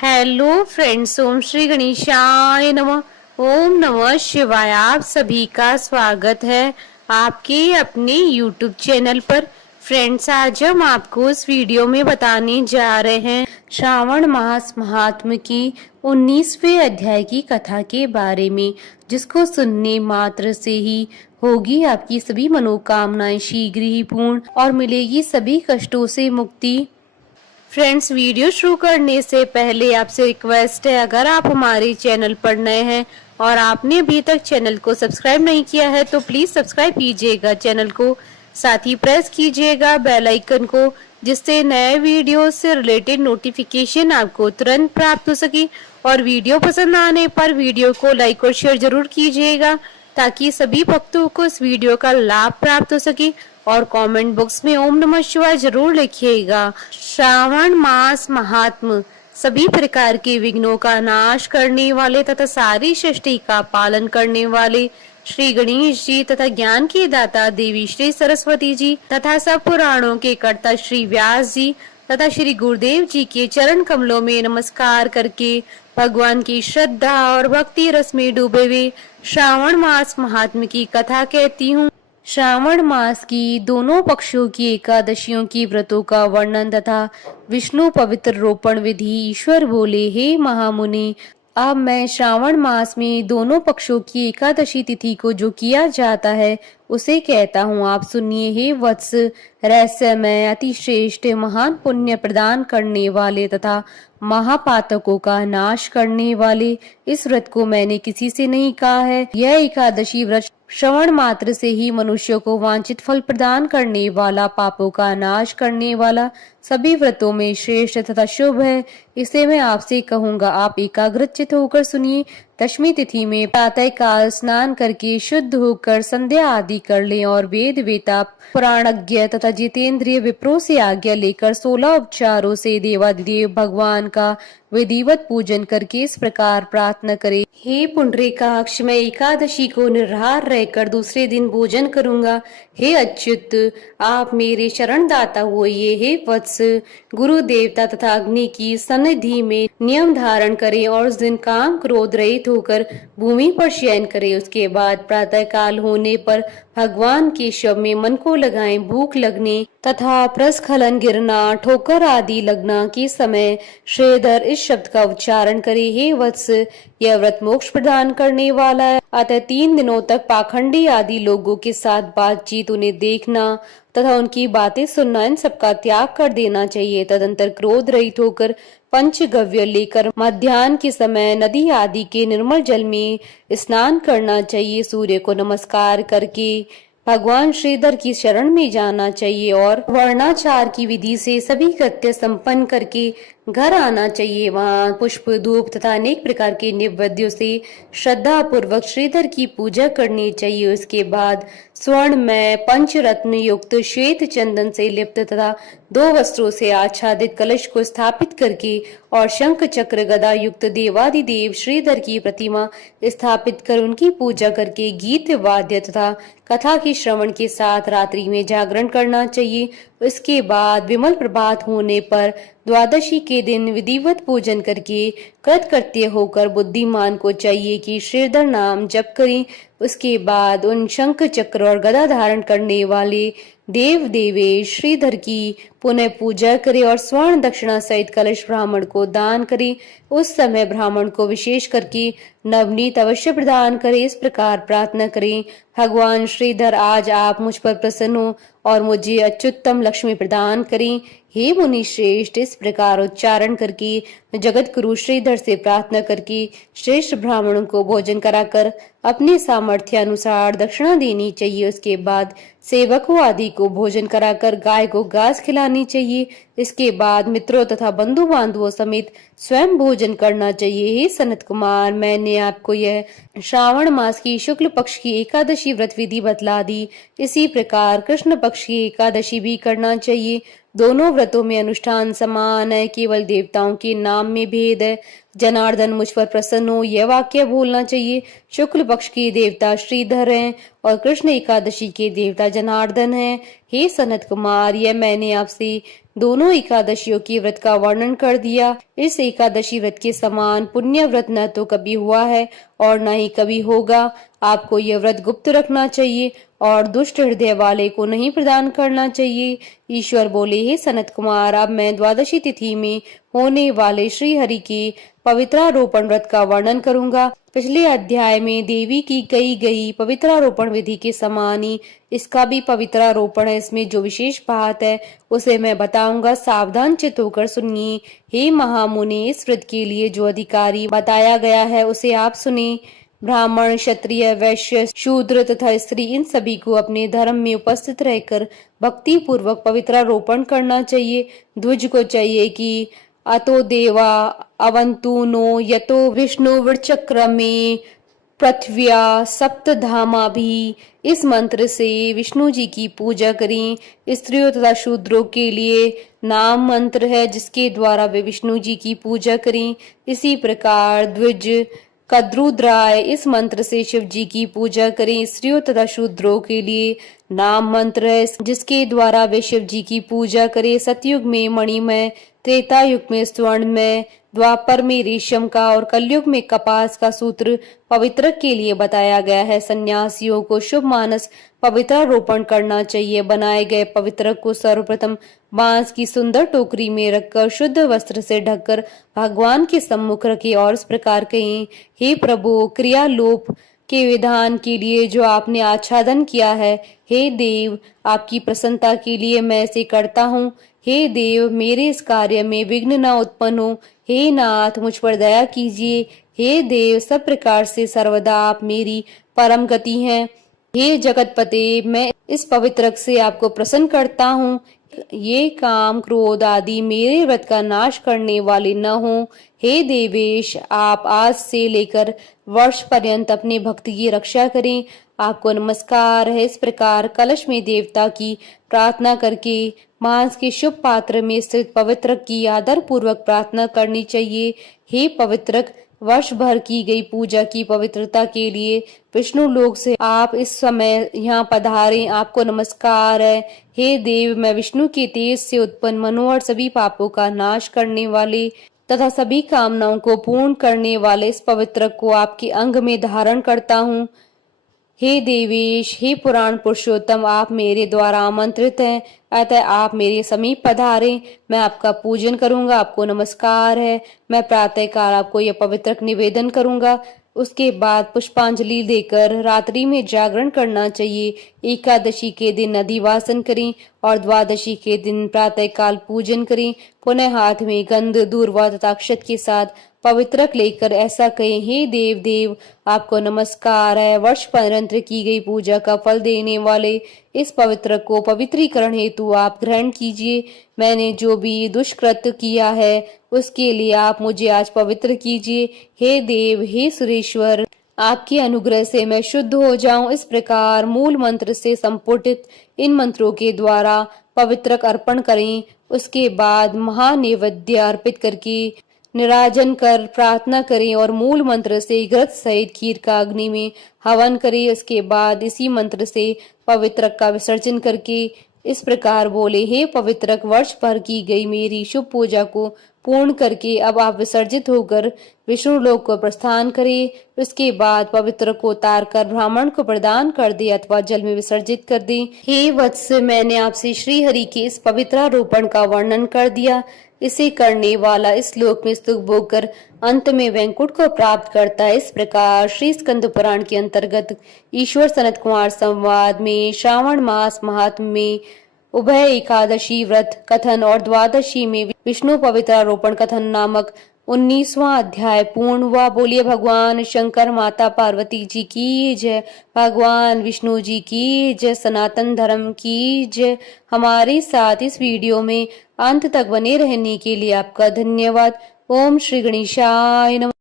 Hello friends, ओम श्री गणेशाय नमः। ओम नमः शिवाय। आप सभी का स्वागत है आपके अपने यूट्यूब चैनल पर। फ्रेंड्स, आज हम आपको इस वीडियो में बताने जा रहे हैं श्रावण मास महात्म की 19वें अध्याय की कथा के बारे में, जिसको सुनने मात्र से ही होगी आपकी सभी मनोकामनाएं शीघ्र ही पूर्ण और मिलेगी सभी कष्टों से मुक्ति। फ्रेंड्स, वीडियो शुरू करने से पहले आपसे रिक्वेस्ट है, अगर आप हमारे चैनल पर नए हैं और आपने अभी तक चैनल को सब्सक्राइब नहीं किया है तो प्लीज सब्सक्राइब कीजिएगा चैनल को, साथ ही प्रेस कीजिएगा बेल आइकन को, जिससे नए वीडियो से रिलेटेड नोटिफिकेशन आपको तुरंत प्राप्त हो सके। और वीडियो पसंद आने पर वीडियो को लाइक और शेयर जरूर कीजिएगा ताकि सभी भक्तों को इस वीडियो का लाभ प्राप्त हो सके। और कमेंट बॉक्स में ओम नमः शिवाय जरूर लिखिएगा। श्रावण मास महात्म सभी प्रकार के विघ्नों का नाश करने वाले तथा सारी सृष्टि का पालन करने वाले श्री गणेश जी तथा ज्ञान के दाता देवी श्री सरस्वती जी तथा सब पुराणों के कर्ता श्री व्यास जी तथा श्री गुरुदेव जी के चरण कमलों में नमस्कार करके भगवान की श्रद्धा और भक्ति रस में डूबे हुए श्रावण मास महात्म की कथा कहती हूँ। श्रावण मास की दोनों पक्षों की एकादशियों की व्रतों का वर्णन तथा विष्णु पवित्र रोपण विधि। ईश्वर बोले, हे महामुनि, अब मैं श्रावण मास में दोनों पक्षों की एकादशी तिथि को जो किया जाता है उसे कहता हूँ। आप सुनिए। हे वत्स, रहस्यमय अति श्रेष्ठ महान पुण्य प्रदान करने वाले तथा महापातकों का नाश करने वाले इस व्रत को मैंने किसी से नहीं कहा है। यह एकादशी व्रत श्रवण मात्र से ही मनुष्यों को वांछित फल प्रदान करने वाला, पापों का नाश करने वाला, सभी व्रतों में श्रेष्ठ तथा शुभ है। इसे मैं आपसे कहूँगा, आप एकाग्रचित होकर सुनिए। दशमी तिथि में प्रातः काल स्नान करके शुद्ध होकर संध्या आदि कर लें और वेद वेता पुराणज्ञ तथा जितेंद्रिय विप्रों से आज्ञा लेकर 16 उपचारों से देवादिदेव भगवान का विधिवत पूजन करके इस प्रकार प्रार्थना करें, हे पुंडरीकाक्ष, मैं एकादशी को निराहार रहकर दूसरे दिन भोजन करूंगा। हे अच्युत, आप मेरे शरण दाता होइए। हे वत्स, गुरु देवता तथा अग्नि की सन्निधि में नियम धारण करें और उस दिन काम क्रोध रहित होकर भूमि पर शयन करें। उसके बाद प्रातः काल होने पर भगवान के शव में मन को लगाएं। भूख लगने तथा प्रस्खलन, गिरना, ठोकर आदि लगना के समय श्रीधर इस शब्द का उच्चारण करे। हे वत्स, यह व्रत मोक्ष प्रदान करने वाला है, अतः 3 दिनों तक पाखंडी आदि लोगों के साथ बातचीत, उन्हें देखना तथा उनकी बातें सुनना, इन सबका त्याग कर देना चाहिए। तदंतर क्रोध रहित होकर पंचगव्य लेकर मध्याह्न के समय नदी आदि के निर्मल जल में स्नान करना चाहिए। सूर्य को नमस्कार करके भगवान श्रीधर की शरण में जाना चाहिए और वर्णाचार की विधि से सभी कृत्य संपन्न करके घर आना चाहिए। वहाँ पुष्प, धूप तथा अनेक प्रकार के नैवेद्यों से श्रद्धा पूर्वक श्रीधर की पूजा करनी चाहिए। उसके बाद स्वर्ण में पंचरत्न युक्त श्वेत चंदन से लिप्त तथा 2 वस्त्रों से आच्छादित कलश को स्थापित करके और शंख चक्र गदा युक्त देवादिदेव श्रीधर की प्रतिमा स्थापित कर उनकी पूजा करके गीत वाद्य तथा कथा के श्रवण के साथ रात्रि में जागरण करना चाहिए। उसके बाद विमल प्रभात होने पर द्वादशी के दिन विधिवत पूजन करके कृतकृत्य होकर बुद्धिमान को चाहिए कि श्रीधर नाम जप करें। उसके बाद उन शंख चक्र और गदा धारण करने वाले देव देवेश श्रीधर की पुनः पूजा करे और स्वर्ण दक्षिणा सहित कलश ब्राह्मण को दान करे। उस समय ब्राह्मण को विशेष करके नवनीत अवश्य प्रदान करे। इस प्रकार प्रार्थना करें, भगवान श्रीधर, आज आप मुझ पर प्रसन्न हो और मुझे अच्युतम लक्ष्मी प्रदान करें। हे मुनि श्रेष्ठ, इस प्रकार उच्चारण करके जगत गुरु श्रीधर से प्रार्थना करके श्रेष्ठ ब्राह्मणों को भोजन कराकर अपने सामर्थ्य अनुसार दक्षिणा देनी चाहिए। उसके बाद सेवकों आदि को भोजन कराकर गाय को घास खिलानी चाहिए। इसके बाद मित्रों तथा बंधु बांधवों समेत स्वयं भोजन करना चाहिए। हे सनत कुमार, मैंने आपको यह श्रावण मास की शुक्ल पक्ष की एकादशी व्रत विधि बतला दी। इसी प्रकार कृष्ण पक्ष की एकादशी भी करना चाहिए। दोनों व्रतों में अनुष्ठान समान है, केवल देवताओं के नाम में भेद है। जनार्दन मुझ पर प्रसन्न हो, यह वाक्य बोलना चाहिए। शुक्ल पक्ष के देवता श्रीधर हैं और कृष्ण एकादशी के देवता जनार्दन हैं। हे सनत कुमार, यह मैंने आपसे दोनों एकादशियों के व्रत का वर्णन कर दिया। इस एकादशी व्रत के समान पुण्य व्रत न तो कभी हुआ है और न ही कभी होगा। आपको यह व्रत गुप्त रखना चाहिए और दुष्ट हृदय वाले को नहीं प्रदान करना चाहिए। ईश्वर बोले, हे सनत कुमार, अब मैं द्वादशी तिथि में होने वाले श्री हरि के पवित्रारोपण व्रत का वर्णन करूंगा। पिछले अध्याय में देवी की कही गई पवित्रारोपण विधि के समान ही इसका भी पवित्रारोपण है। इसमें जो विशेष बात है उसे मैं बताऊंगा, सावधान चित्त होकर सुनिए। हे महामुनि, इस व्रत के लिए जो अधिकारी बताया गया है उसे आप सुने। ब्राह्मण, क्षत्रिय, वैश्य, शूद्र तथा स्त्री, इन सभी को अपने धर्म में उपस्थित रहकर भक्ति पूर्वक पवित्रारोपण करना चाहिए। ध्वज को चाहिए कि अतो देवा अवंतु नो यतो विष्णु वृचक्र में पृथ्व्या सप्तधामा भी। इस मंत्र से विष्णु जी की पूजा करें। स्त्रियों तथा शूद्रों के लिए नाम मंत्र है जिसके द्वारा वे विष्णु जी की पूजा करें। इसी प्रकार द्विज कद्रुद्राय, इस मंत्र से शिव जी की पूजा करें। स्त्रियों तथा शूद्रों के लिए नाम मंत्र है जिसके द्वारा वे शिव जी की पूजा करें। सतयुग में मणिमय, त्रेता युग में स्वर्ण में, द्वापर में रेशम का और कलयुग में कपास का सूत्र पवित्रक के लिए बताया गया है। सन्यासियों को शुभ मानस पवित्रारोपण करना चाहिए। बनाए गए पवित्रक को सर्वप्रथम बांस की सुंदर टोकरी में रखकर शुद्ध वस्त्र से ढककर भगवान के सम्मुख रखें और इस प्रकार कहें, हे प्रभु, क्रियालोप के विधान के लिए जो आपने आच्छादन किया है, हे देव, आपकी प्रसन्नता के लिए मैं इसे करता हूँ। हे देव, मेरे इस कार्य में विघ्न न उत्पन्न हो। हे नाथ, मुझ पर दया कीजिए। हे देव, सब प्रकार से सर्वदा आप मेरी परम गति हैं। हे जगतपते, मैं इस पवित्रक से आपको प्रसन्न करता हूँ। ये काम क्रोध आदि मेरे व्रत का नाश करने वाले न हो। हे देवेश, आप आज से लेकर वर्ष पर्यंत अपने भक्त की रक्षा करें। आपको नमस्कार है। इस प्रकार कलश में देवता की प्रार्थना करके मांस के शुभ पात्र में स्थित पवित्रक की आदर पूर्वक प्रार्थना करनी चाहिए। हे पवित्रक, वर्ष भर की गई पूजा की पवित्रता के लिए विष्णु लोक से आप इस समय यहाँ पधारें। आपको नमस्कार है। हे देव, मैं विष्णु के तेज से उत्पन्न मनोहर सभी पापों का नाश करने वाले तथा सभी कामनाओं को पूर्ण करने वाले इस पवित्रक को आपके अंग में धारण करता हूँ। हे देवेश, हे पुराण पुरुषोत्तम, आप मेरे द्वारा आमंत्रित हैं, अतः आप मेरे समीप पधारें। मैं आपका पूजन करूंगा। आपको नमस्कार है। मैं प्रातः काल आपको यह पवित्रक निवेदन करूंगा। उसके बाद पुष्पांजलि देकर रात्रि में जागरण करना चाहिए। एकादशी के दिन अधिवासन करें और द्वादशी के दिन प्रातः काल पूजन करें। पुनः हाथ में गंध, दूर्वा तथा अक्षत के साथ पवित्रक लेकर ऐसा कहें, हे देव देव, आपको नमस्कार है। वर्ष पर्यंत की गई पूजा का फल देने वाले इस पवित्रक को पवित्रीकरण हेतु आप ग्रहण कीजिए। मैंने जो भी दुष्कृत्य किया है उसके लिए आप मुझे आज पवित्र कीजिए। हे देव, हे सुरेश्वर, आपके अनुग्रह से मैं शुद्ध हो जाऊं। इस प्रकार मूल मंत्र से संपुटित इन मंत्रों के द्वारा पवित्रक अर्पण करें। उसके बाद महानैवेद्य अर्पित करके निराजन कर प्रार्थना करें और मूल मंत्र से घृत सहित खीर का अग्नि में हवन करें। इसके बाद इसी मंत्र से पवित्रक का विसर्जन करके इस प्रकार बोले, हे पवित्रक, वर्ष भर की गई मेरी शुभ पूजा को पूर्ण करके अब आप विसर्जित होकर विष्णु लोक को प्रस्थान करें। उसके बाद पवित्र को उतार कर ब्राह्मण को प्रदान कर दे अथवा जल में विसर्जित कर दे। हे वत्स, मैंने आपसे श्री हरि के इस पवित्रारोपण का वर्णन कर दिया। इसे करने वाला इस लोक में सुख भोग कर अंत में वैकुंठ को प्राप्त करता है। इस प्रकार श्री स्कंद पुराण के अंतर्गत ईश्वर सनत कुमार संवाद में श्रावण मास महात्म्य में उभय एकादशी व्रत कथन और द्वादशी में विष्णु पवित्रारोपण कथन नामक 19वां अध्याय पूर्ण हुआ। बोलिए भगवान शंकर माता पार्वती जी की जय, भगवान विष्णु जी की जय, सनातन धर्म की जय। हमारे साथ इस वीडियो में अंत तक बने रहने के लिए आपका धन्यवाद। ओम श्री गणेशाय नमः।